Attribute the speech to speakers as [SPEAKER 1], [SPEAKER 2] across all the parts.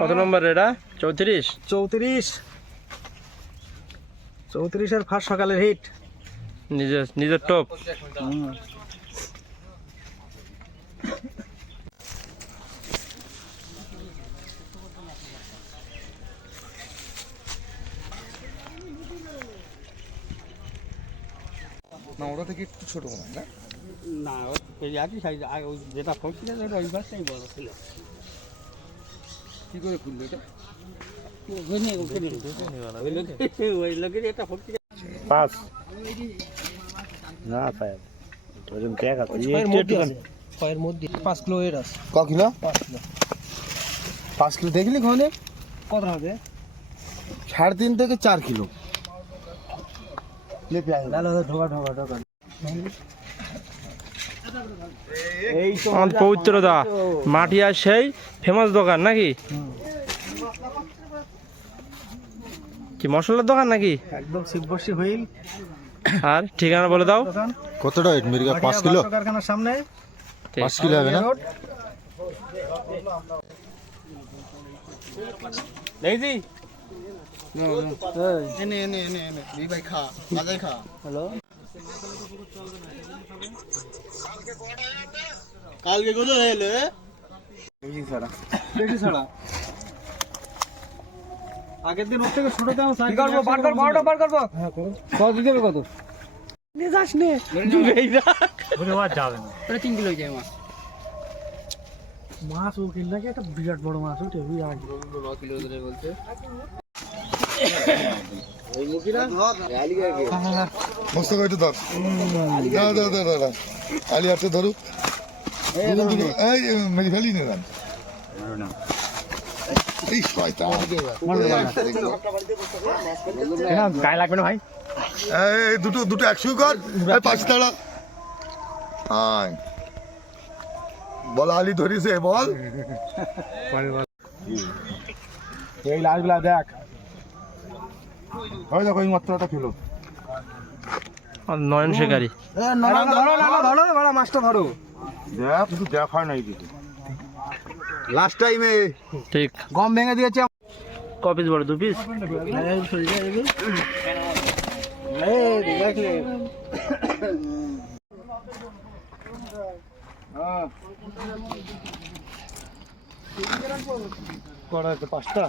[SPEAKER 1] কত নম্বর এটা? চৌত্রিশ?
[SPEAKER 2] চৌত্রিশ। চৌত্রিশের ফার্স্ট সকালের হিট
[SPEAKER 1] নিজের নিজের টপ
[SPEAKER 3] না ওটা থেকে একটু ছোট মনে হয় না?
[SPEAKER 2] না ওই একই সাইজ যেটা ফোকছিল ওটা ওই বাসটাই বড় ছিল।
[SPEAKER 3] কি করে খুললো এটা?
[SPEAKER 4] পাঁচ না পায় ওজন আছে।
[SPEAKER 2] মধ্যে পাঁচ কিলো এর আছে।
[SPEAKER 3] ক কিলো?
[SPEAKER 2] পাঁচ কিলো।
[SPEAKER 3] পাঁচ কিলো দেখলি ওখানে
[SPEAKER 2] কত হবে?
[SPEAKER 3] সাড়ে তিন থেকে চার কিলো।
[SPEAKER 2] ঢোকা ঢোকা ঢোকা। এই তো
[SPEAKER 1] আমাদের পবিত্রদা মাটিয়া সেই ফেমাস দোকান নাকি? কি মশলার দোকান নাকি?
[SPEAKER 2] একদম শিববর্ষী হুইল।
[SPEAKER 1] আর ঠিকানা বলে দাও।
[SPEAKER 3] কতটা ওয়েট মির্গা? পাঁচ কিলো?
[SPEAKER 2] কারখানার সামনে।
[SPEAKER 3] পাঁচ কিলো হবে না? এনে এনে এনে এনে এই ভাই খা খা।
[SPEAKER 2] হ্যালো।
[SPEAKER 3] কালকে কোথায় এলে
[SPEAKER 2] বেশি ছাড়া আগের দিন ওর থেকে ছোট দাম কি করব বার কর বারোটা বার করব হ্যাঁ করো কত দিতে হবে কত নিয়ে যাস নে
[SPEAKER 4] যাবে না
[SPEAKER 2] ওটা তিন কিলো যায় মাছ মাছ ও কিনলে কি একটা বিরাট বড় মাছ ওঠে বিরাট
[SPEAKER 3] মস্ত ধর। দাও আলি আছে ধরু এই ফেলি নে গান এই শয়তান।
[SPEAKER 4] গায়ে লাগবে না ভাই।
[SPEAKER 3] এই দুটো দুটো একশো কর। পাঁচ আয়। বল আলি ধরিছে বল।
[SPEAKER 4] এই লালগুলা দেখ।
[SPEAKER 3] ওই দেখো এই মাত্রাটা খেলো।
[SPEAKER 1] আর নয়ন শিকারি
[SPEAKER 2] ধরো ধরো ধরো বড় মাছটা ধরো।
[SPEAKER 3] দেখ শুধু দেখ নাই কিছু লাস্ট টাইমে
[SPEAKER 1] ঠিক।
[SPEAKER 2] গম ভেঙে দিয়েছে।
[SPEAKER 1] ক পিস বড় দু পিস
[SPEAKER 4] পাঁচটা।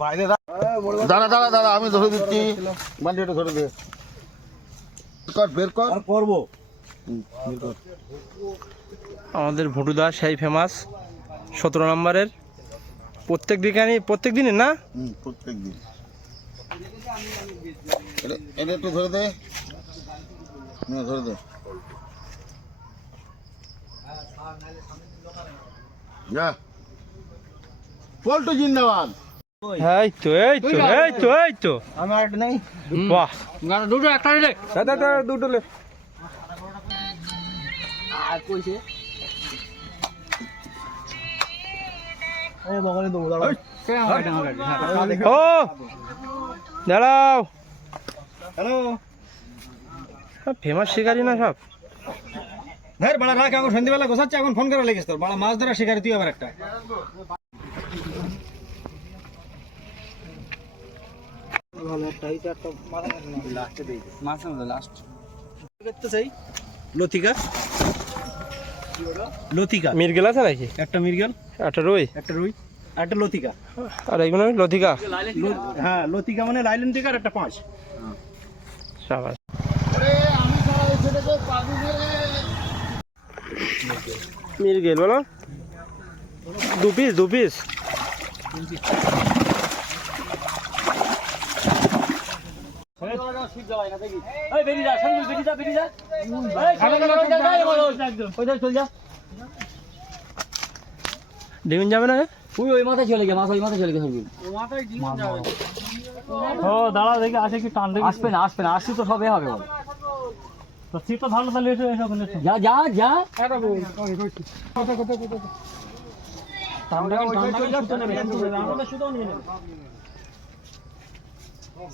[SPEAKER 3] বাইরে দাঁড়া দাঁড়া দাঁড়া আমি ধরে দিচ্ছি। বান্ডিটা ধরে দে। কর বের কর।
[SPEAKER 4] করব?
[SPEAKER 1] আমাদের ভুটুদা সেই ফেমাস সতেরো নম্বরের। প্রত্যেক দিনই প্রত্যেক দিনের না?
[SPEAKER 3] প্রত্যেক দিন। এটা- এটা একটু ধরে দে। ধরে দে। যা। পল্টু জিন্দাবাদ।
[SPEAKER 1] এই তো এই তো এই তো এই তো।
[SPEAKER 2] আমি আর
[SPEAKER 1] বাহ।
[SPEAKER 2] দুটো একটা রে দাদা দুটো লে। আর কইছে এই বগলে দেবো দাঁড়াও।
[SPEAKER 1] ও দাঁড়াও।
[SPEAKER 2] হ্যালো
[SPEAKER 1] ফেমাস শিকারি না সব?
[SPEAKER 2] ধর বড় রাখ এখন সন্ধ্যাবেলা গোছাচ্ছে এখন ফোন করে লেগেছ তোর। বড় মাছ ধরা শিকারি তুই আবার একটা। ভালো একটা এই চারটা মাথা লাস্টে দেই মাছ না লাস্ট করতে চাই লতিকা। লতিকা।
[SPEAKER 1] মির্গেল আছে নাকি?
[SPEAKER 2] একটা মির্গেল
[SPEAKER 1] একটা রুই।
[SPEAKER 2] একটা রুই আর একটা লতিকা।
[SPEAKER 1] আর এইগুলো লতিকা?
[SPEAKER 2] হ্যাঁ লতিকা মানে লাইলেন টিকা আর একটা পাঁচ।
[SPEAKER 1] সাবাস। মির্গেল বলো। দু পিস দু পিস ডিমিন যাবে না
[SPEAKER 5] ওই ওই মাথায় চলে গিয়ে মাছ ওই মাথায় চলে গিয়ে সরবি
[SPEAKER 4] ও দাঁড়া দেখি আসে কি টান দেখি।
[SPEAKER 5] আসবে না আসবে না আসলে তো সবে হবে বল।
[SPEAKER 4] তো শীত তো ভালো তাহলে এসে এসে ওখানে।
[SPEAKER 5] যা যা যা।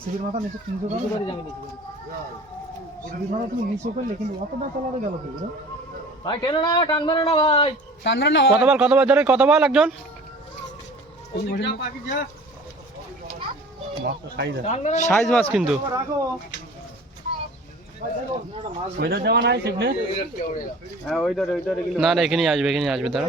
[SPEAKER 2] শিবির মাথা নিচে তিনশো করে শিবির মাথা তুমি নিচে করলে কিন্তু অতটা তলারে গেল কি
[SPEAKER 5] ভাই কেন না টানবে না ভাই টানবে না
[SPEAKER 1] কতবার কতবার ধরে কতবার একজন সাইজ মাছ কিন্তু
[SPEAKER 2] হ্যাঁ
[SPEAKER 1] না না এখানেই আসবে এখানেই আসবে দাঁড়া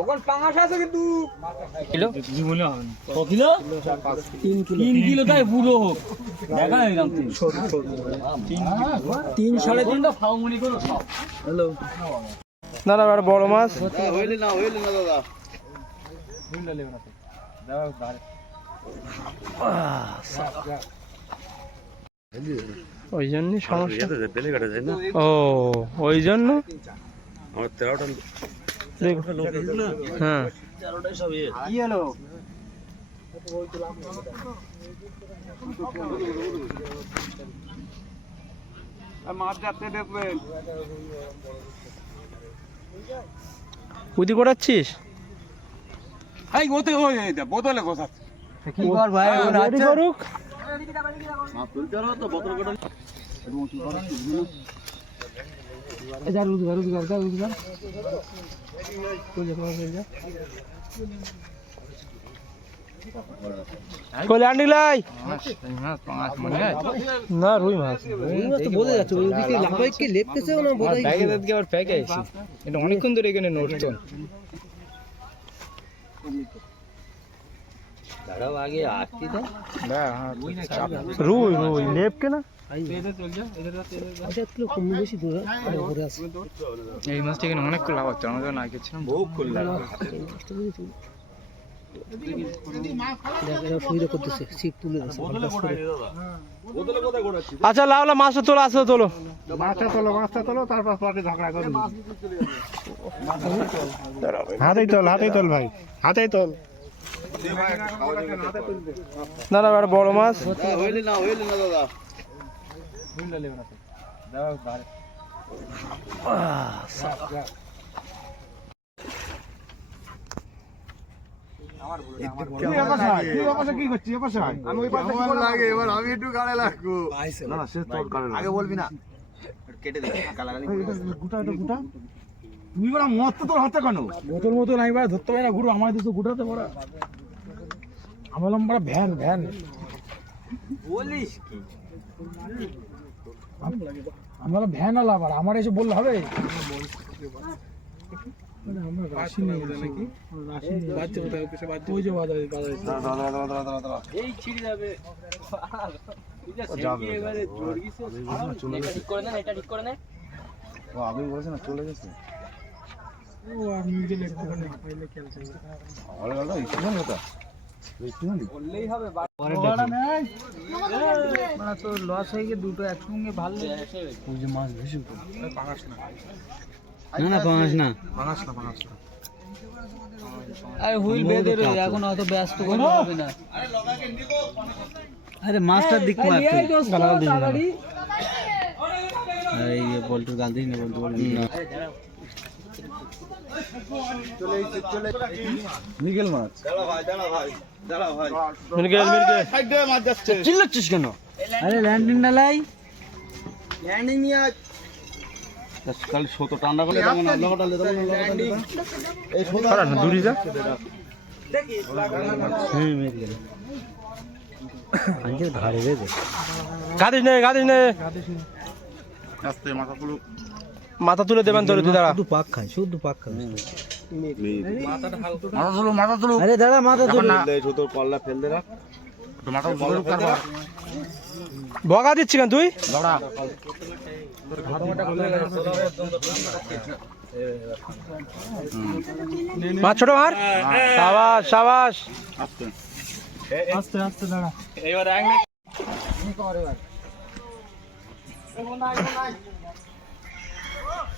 [SPEAKER 2] ওখান পাঙাশ আছে কিন্তু।
[SPEAKER 1] কিলো?
[SPEAKER 5] ক কিলো? তিন কিলো। তিন কিলো তাই পুরো হোক। দেখা এরকম তিন। তিন সাড়ে তিনটা ফাউমনি করো খাও
[SPEAKER 2] হ্যালো
[SPEAKER 1] একটা বড় মাছ?
[SPEAKER 3] হইলে না হইলে না দাদা।
[SPEAKER 1] ওই জন্যই সমস্যা। ও ওই জন্য? দেখো। হ্যাঁ।
[SPEAKER 2] মাছ যাচ্ছে দেখবেন
[SPEAKER 1] উদি করাচ্ছিস
[SPEAKER 2] এই ওতে ওই বোতলে বসা
[SPEAKER 5] কি কর ভাই
[SPEAKER 1] উদি করুক।
[SPEAKER 5] যা রুদ রুদ কর যা রুদ কর।
[SPEAKER 1] কইলে আন্ডি লাই না রুই মাছ
[SPEAKER 2] তো বোঝা যাচ্ছে ওইদিকে লাফাই কি লেপতেছে না বোঝা
[SPEAKER 1] ব্যাগে দাদকে আবার প্যাকে আইছি এটা অনেকক্ষণ ধরে এখানে নড়তো
[SPEAKER 5] দাঁড়াও আগে আসছি তো
[SPEAKER 1] রুই রুই লেপ কেনা এই মাছটা এখানে অনেক লাভ হচ্ছে আমাদের না গেছিলাম বহু আচ্ছা লাউলা মাছটা তোলো আসো তোলো
[SPEAKER 4] মাছটা তোলো মাছটা তোলো তারপর পরে ঝগড়া করবি হাতেই তোল হাতেই তোল ভাই হাতেই তোল
[SPEAKER 1] দাঁড়া একটা বড় মাছ
[SPEAKER 3] হইলে না হইলে না দাদা
[SPEAKER 4] কি করছিস? অবশ্যই
[SPEAKER 3] আমি ওই পাশে আমার লাগে? এবার আমি একটু গাড়ে লাগবো। না না সে তোর গাড়ে আগে বলবি না। কেটে দে
[SPEAKER 4] গুটা গুটা। তুই বড় মত তোর হাতে কেন? বোতল মতো নাই বাড়া ধরতে পারি না গুরু আমার দিকে গুটাতে বড় আমার লম্বা ভ্যান ভ্যান।
[SPEAKER 2] বলিস কি?
[SPEAKER 4] আমরা ভ্যান আলা আবার আমার এসে বললে হবে?
[SPEAKER 3] আমি বলেছি না চলে গেছে
[SPEAKER 4] ও আর নিজে লেখতে না পাইলে খেলতে
[SPEAKER 3] ভালো ভালো ইস্টুডেন্ট কথা।
[SPEAKER 2] মানে তো লস হয়ে গিয়ে দুটো একসঙ্গে ভালো
[SPEAKER 5] মাছ ভেসে না। না পাঁচ না। আরে হুইল বেঁধে রয়েছে এখন অত ব্যস্ত করতে হবে না। আরে মাছটার দিক মার তুই এই বলটুর গাল দিই না বলটু না
[SPEAKER 3] নিগেল মাছ। দাঁড়া ভাই দাঁড়া ভাই দাঁড়া ভাই।
[SPEAKER 1] মিরকে মিরকে
[SPEAKER 3] মাছ যাচ্ছে
[SPEAKER 5] চিল্লাচ্ছিস কেন? আরে ল্যান্ডিং ডালাই
[SPEAKER 2] ল্যান্ডিং নিয়ে
[SPEAKER 5] কাল করে তেমন আল্লাহ ডালে
[SPEAKER 3] এই
[SPEAKER 1] না দূরি যা।
[SPEAKER 5] হ্যাঁ মেরে গেল আঞ্জের ঘাড়ে রে
[SPEAKER 1] গাদিস নে গাদিস নে।
[SPEAKER 3] আস্তে মাথা পুরো
[SPEAKER 1] মাথা তুলে দেবেন তুই দাঁড়া।
[SPEAKER 5] শুধু পাক খায় শুধু পাক খায়।
[SPEAKER 3] মাথা তুলো মাথা তুলো
[SPEAKER 5] আরে দাদা মাথা তুল
[SPEAKER 3] তোর পাল্লা ফেল দে রাখ। মাথা তুলো
[SPEAKER 1] বগা দিচ্ছি কেন তুই?
[SPEAKER 3] দাঁড়া।
[SPEAKER 1] মাছ ছোট মার। সাবাস সাবাস।
[SPEAKER 3] আস্তে।
[SPEAKER 4] আস্তে দাঁড়া।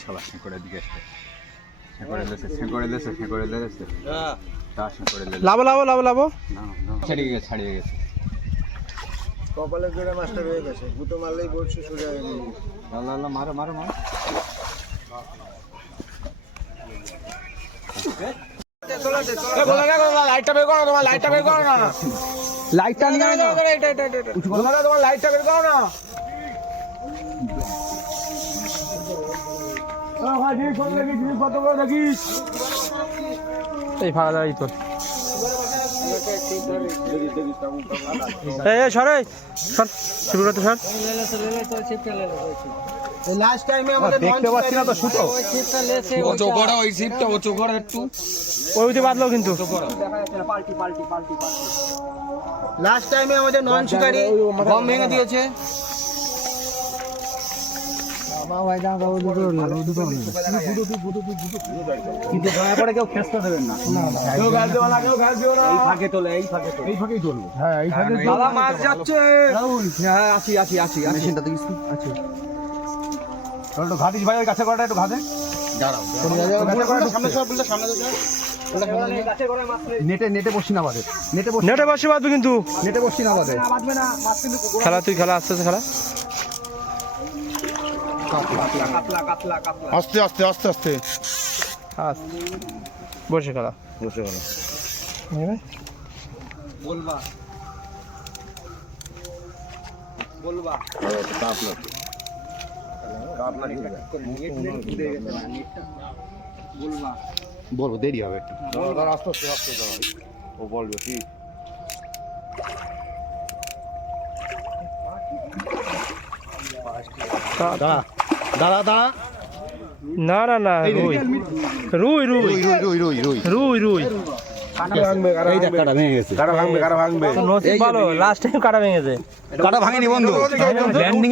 [SPEAKER 6] ইশালা শেঁকড়ে দিকে এসছে শেঁকড়ে লেছে শেঁকড়ে লেছে শেঁকড়ে লেছে তা শেঁকড়ে লেছে
[SPEAKER 1] লাভো লাভো লাভো লাভো
[SPEAKER 6] ছাড়িয়ে গেছে ছাড়িয়ে গেছে।
[SPEAKER 2] কপালে জোড়া মাছটা রয়ে গেছে গুটো মারলেই বলছি সোজা হয়ে যাবে
[SPEAKER 6] আল্লাহ আল্লাহ মারো মারো মারো।
[SPEAKER 4] লাইটটা বের করো তোমার লাইটটা বের করো না লাইটটা নিয়ে তোমার লাইটটা বের করো না।
[SPEAKER 1] এই ফাঁকা দাঁড়াই তোর সর শুরু করতে সর
[SPEAKER 2] লাস্ট টাইমে আমাদের দেখতে পাচ্ছি না তো সুতো
[SPEAKER 1] ওই দিকে বাদলো কিন্তু
[SPEAKER 2] লাস্ট টাইমে আমাদের নন শিকারি ভেঙে দিয়েছে
[SPEAKER 3] নেটে নেটে
[SPEAKER 1] কিন্তু
[SPEAKER 3] নেটে না
[SPEAKER 1] খেলা তুই খেলা আস্তে আস্তে খেলা।
[SPEAKER 3] আস্তে আস্তে আস্তে আস্তে
[SPEAKER 1] আস্তে। বসে খেলা
[SPEAKER 3] বসে গেল।
[SPEAKER 2] বলবা। বলবা। বলবা।
[SPEAKER 3] বলব দেরি হবে একটু। আস্তে আস্তে আস্তে ও বলবে ঠিক দাঁড়া। দাঁড়া দাঁড়া
[SPEAKER 1] না না না রুই। রুই রুই।
[SPEAKER 3] রুই রুই রুই রুই
[SPEAKER 1] রুই। রুই
[SPEAKER 3] কাটা ভেঙে গেছে।
[SPEAKER 4] কাটা ভাঙবে কাটা ভাঙবে।
[SPEAKER 1] লাস্ট টাইম কাটা ভেঙেছে।
[SPEAKER 3] কাটা ভাঙেনি বন্ধু। ল্যান্ডিং